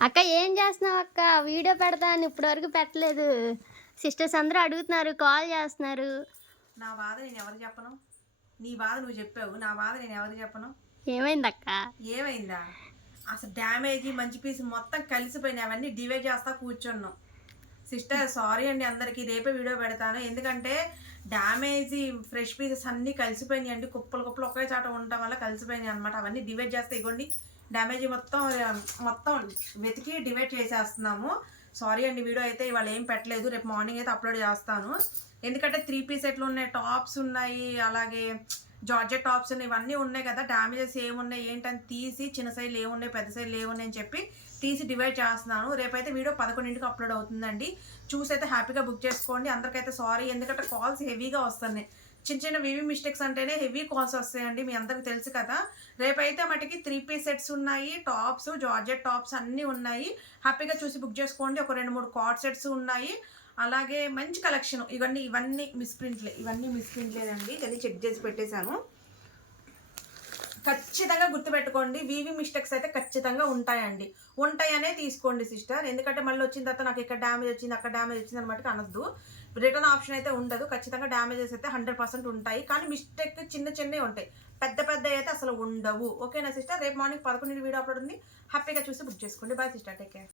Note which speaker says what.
Speaker 1: అక్క ఏం చేస్తున్నావు అక్క? వీడియో పెడతాను ఇప్పటి వరకు పెట్టలేదు. సిస్టర్స్ అందరూ అడుగుతున్నారు కాల్ చేస్తున్నారు.
Speaker 2: నా బాధ నేను ఎవరు చెప్పను? నీ బాధ నువ్వు చెప్పావు. నా బాధ నేను ఎవరు చెప్పను?
Speaker 1: ఏమైంది అక్క?
Speaker 2: ఏమైందా? అసలు డ్యామేజ్ మంచి పీస్ మొత్తం కలిసిపోయినాయి అవన్నీ డివైడ్ చేస్తా కూర్చున్నాం సిస్టర్ సారీ అండి అందరికీ. రేపే వీడియో పెడతాను. ఎందుకంటే డ్యామేజ్ ఫ్రెష్ పీసెస్ అన్నీ కలిసిపోయినాయి అండి. కుప్పలు కుప్పలు ఒకే చాట ఉండటం వల్ల కలిసిపోయినాయి అనమాట అవన్నీ డివైడ్ చేస్తే ఇగోండి. డ్యామేజ్ మొత్తం మొత్తం వెతికి డివైడ్ చేసేస్తున్నాము. సారీ అండి వీడియో అయితే ఇవాళ ఏం పెట్టలేదు. రేపు మార్నింగ్ అయితే అప్లోడ్ చేస్తాను. ఎందుకంటే త్రీ పీస్ సెట్లు ఉన్నాయి టాప్స్ ఉన్నాయి అలాగే జార్జెట్ టాప్స్ ఉన్నాయి ఇవన్నీ ఉన్నాయి కదా. డ్యామేజెస్ ఏమున్నాయి ఏంటని తీసి చిన్న సైజులు ఏమున్నాయి పెద్ద సైజులు ఏమున్నాయి అని చెప్పి తీసి డివైడ్ చేస్తున్నాను. రేపైతే వీడియో పదకొండింటికి అప్లోడ్ అవుతుందండి. చూసి అయితే హ్యాపీగా బుక్ చేసుకోండి. అందరికైతే సారీ ఎందుకంటే కాల్స్ హెవీగా వస్తున్నాయి. చిన్న చిన్న వివి మిస్టేక్స్ అంటేనే హెవీ కాల్స్ వస్తాయండి మీ అందరికి తెలుసు కదా. రేపైతే మటుకి త్రీ పీస్ సెట్స్ ఉన్నాయి టాప్స్ జార్జెట్ టాప్స్ అన్నీ ఉన్నాయి. హ్యాపీగా చూసి బుక్ చేసుకోండి ఒక రెండు మూడు కార్డ్ సెట్స్ ఉన్నాయి. అలాగే మంచి కలెక్షన్ ఇవన్నీ ఇవన్నీ మిస్ ప్రింట్లే ఇవన్నీ మిస్ ప్రింట్లేదండి అది చెక్ చేసి పెట్టేశాను. ఖచ్చితంగా గుర్తుపెట్టుకోండి. వివి మిస్టేక్స్ అయితే ఖచ్చితంగా ఉంటాయండి. ఉంటాయనే తీసుకోండి సిస్టర్. ఎందుకంటే మళ్ళీ వచ్చిన తర్వాత నాకు ఇక్కడ డ్యామేజ్ వచ్చింది అక్కడ డ్యామేజ్ వచ్చింది అనమాట అనొద్దు. రిటర్న్ ఆప్షన్ అయితే ఉండదు. ఖచ్చితంగా డ్యామేజెస్ అయితే హండ్రెడ్ పర్సెంట్ ఉంటాయి. కానీ మిస్టేక్ చిన్న చిన్నవి ఉంటాయి. పెద్ద పెద్ద అయితే అసలు ఉండవు. ఓకేనా సిస్టర్? రేపు మార్నింగ్ పదకొండు వీడియో అప్లోడ్ ఉంది. హ్యాపీగా చూసి బుక్ చేసుకోండి. Bye sister. Take care.